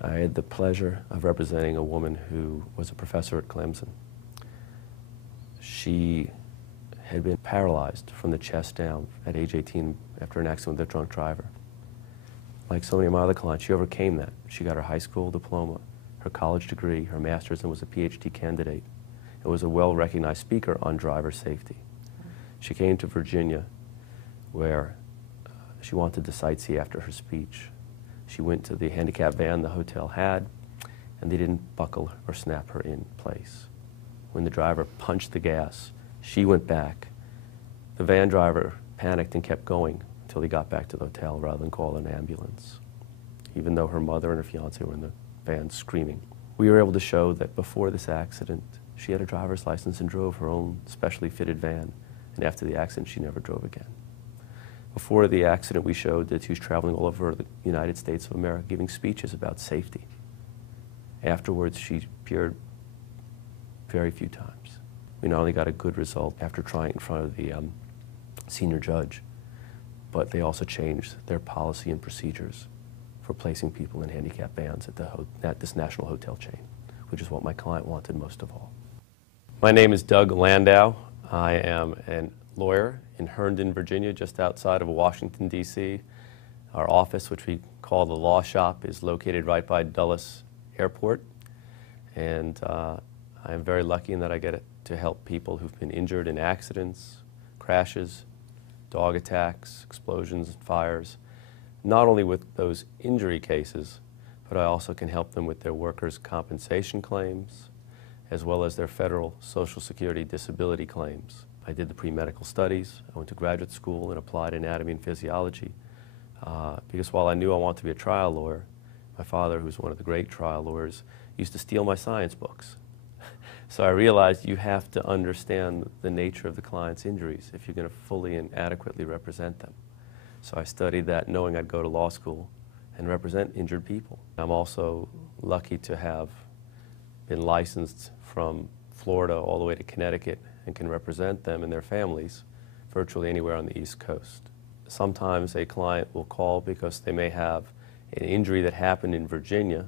I had the pleasure of representing a woman who was a professor at Clemson. She had been paralyzed from the chest down at age 18 after an accident with a drunk driver. Like so many of my other clients, she overcame that. She got her high school diploma, her college degree, her master's, and was a PhD candidate, and was a well-recognized speaker on driver safety. She came to Virginia, where she wanted to sightsee after her speech. She went to the handicap van the hotel had, and they didn't buckle or snap her in place. When the driver punched the gas, she went back. The van driver panicked and kept going until he got back to the hotel rather than call an ambulance, even though her mother and her fiance were in the van screaming. We were able to show that before this accident, she had a driver's license and drove her own specially fitted van, and after the accident, she never drove again. Before the accident, we showed that she was traveling all over the United States of America giving speeches about safety. Afterwards, she appeared very few times. We not only got a good result after trying in front of the senior judge, but they also changed their policy and procedures for placing people in handicap vans at this national hotel chain, which is what my client wanted most of all. My name is Doug Landau. I am a lawyer in Herndon, Virginia, just outside of Washington, D.C. Our office, which we call the Law Shop, is located right by Dulles Airport. And I am very lucky in that I get to help people who've been injured in accidents, crashes, dog attacks, explosions, fires, not only with those injury cases, but I also can help them with their workers' compensation claims, as well as their federal Social Security disability claims. I did the pre-medical studies. I went to graduate school in applied anatomy and physiology because while I knew I wanted to be a trial lawyer, my father, who's one of the great trial lawyers, used to steal my science books. So I realized you have to understand the nature of the client's injuries if you're going to fully and adequately represent them. So I studied that knowing I'd go to law school and represent injured people. I'm also lucky to have been licensed from Florida all the way to Connecticut and can represent them and their families virtually anywhere on the East Coast. Sometimes a client will call because they may have an injury that happened in Virginia,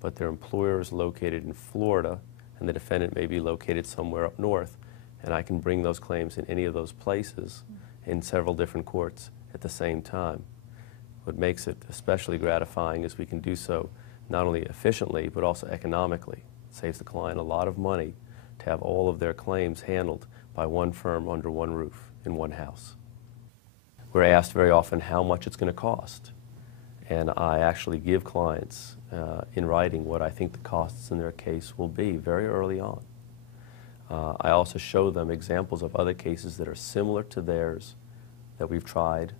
but their employer is located in Florida and the defendant may be located somewhere up north, and I can bring those claims in any of those places in several different courts at the same time. What makes it especially gratifying is we can do so not only efficiently but also economically. It saves the client a lot of money to have all of their claims handled by one firm under one roof in one house. We're asked very often how much it's going to cost, and I actually give clients in writing what I think the costs in their case will be very early on. I also show them examples of other cases that are similar to theirs that we've tried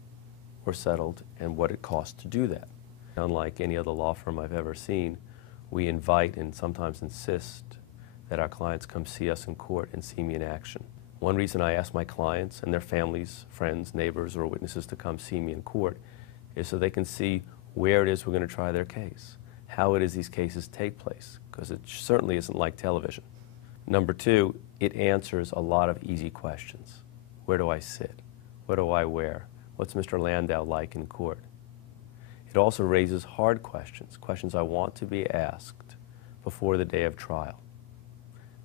or settled and what it costs to do that. Unlike any other law firm I've ever seen, we invite and sometimes insist that our clients come see us in court and see me in action. One reason I ask my clients and their families, friends, neighbors, or witnesses to come see me in court is so they can see where it is we're going to try their case, how it is these cases take place, because it certainly isn't like television. Number two, it answers a lot of easy questions. Where do I sit? What do I wear? What's Mr. Landau like in court? It also raises hard questions, questions I want to be asked before the day of trial.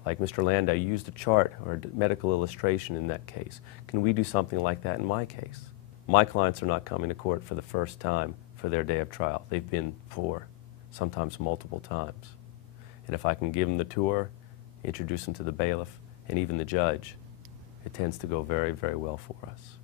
Like Mr. Landau used a chart or a medical illustration in that case. Can we do something like that in my case? My clients are not coming to court for the first time for their day of trial. They've been before, sometimes multiple times. And if I can give them the tour, introduce them to the bailiff, and even the judge, it tends to go very, very well for us.